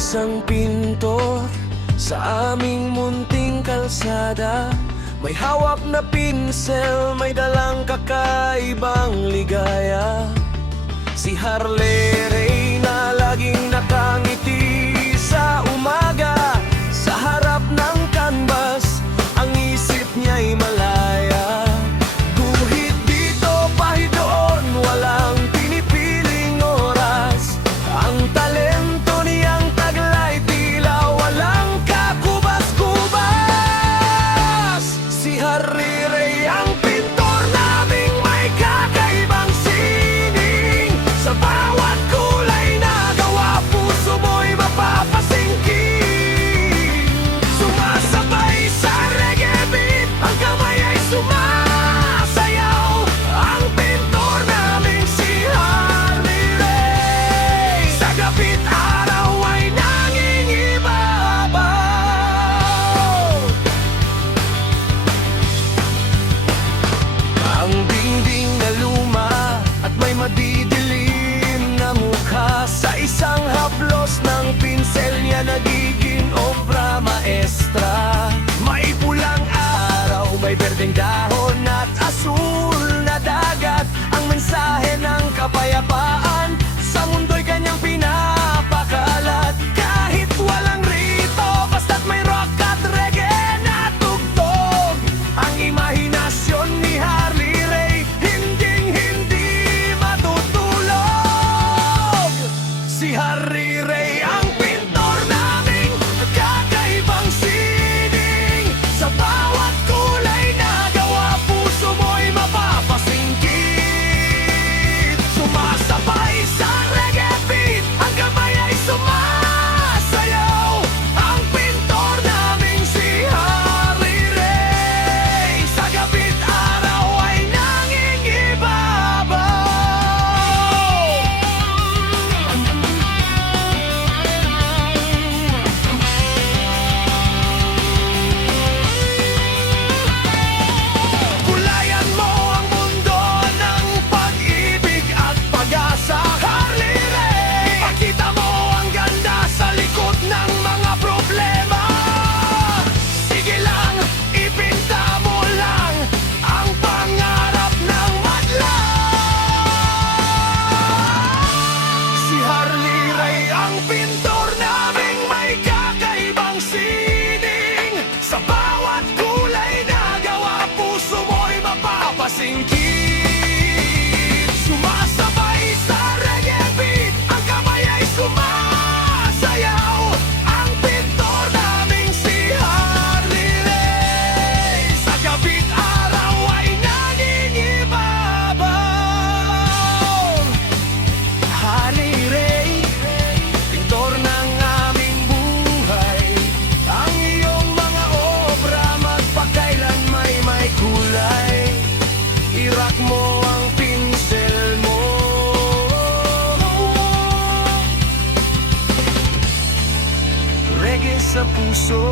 Isang pintor sa aming munting kalsada, may hawak na pinsel, may dalang kakaibang ligaya. Si Harley Ray na laging nakangiti sa umaga, sa harap ng canvas, ang isip niya'y malaya. Guhit dito, pahid doon, walang pinipiling oras. Ang talento niyang taglay, tila walang kakubas-kubas. Si Harley Ray ang pintor naming may kakaibang sining. Sa bawat kulay na gawa, puso mo'y mapapasingkit. Sumasabay sa reggae beat, ang kamay ay sumasayaw. Ang pintor naming si Harley Ray, sa gabit araw ay nangingibabaw. Ang dingding na luma at may madidilim na mukha, sa isang haplos ng pinsel niya nagiging obra maestra. May pulang araw, may berdeng dahon at asul na dagat. Ang mensahe ng kapayapaan sa mundo'y kanyang pinapakalat. Kahit walang rito, basta't may rock at reggae na tugtog, ang imahinasyon ni Harley Ray hinding-hindi matutulog. Si Harley Ray ang pintor naming kakaibang sining. Sa bawat kulay na gawa, puso mo'y mapapasingkit. Sumasabay sa reggae beat, ang kamay ay sumasayaw. Ang pintor naming si Harley Ray, sa gabit araw ay nangingibabaw. Kulayan mo ang mundo ng pag-ibig at pag-asa, Harley Ray. Ipakita mo ang ganda sa likod ng mga problema. Sige lang, ipinta mo lang ang pangarap ng madla. Si Harley Ray ang pintor naming may kakaibang sining. Sa bawat kulay na gawa, puso mo'y mapapasingkit. Sumasabay sa reggae beat, ang kamay ay sumasayaw. Ang pintor naming si Harley Ray, sa gabit araw ay nangingibabaw. Harley Ray, pintor ng aming buhay. Ang iyong mga obra magpakailan may kulay. Irak mo ang pinsel mo, reggae sa puso,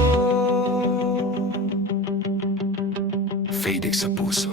fading sa puso.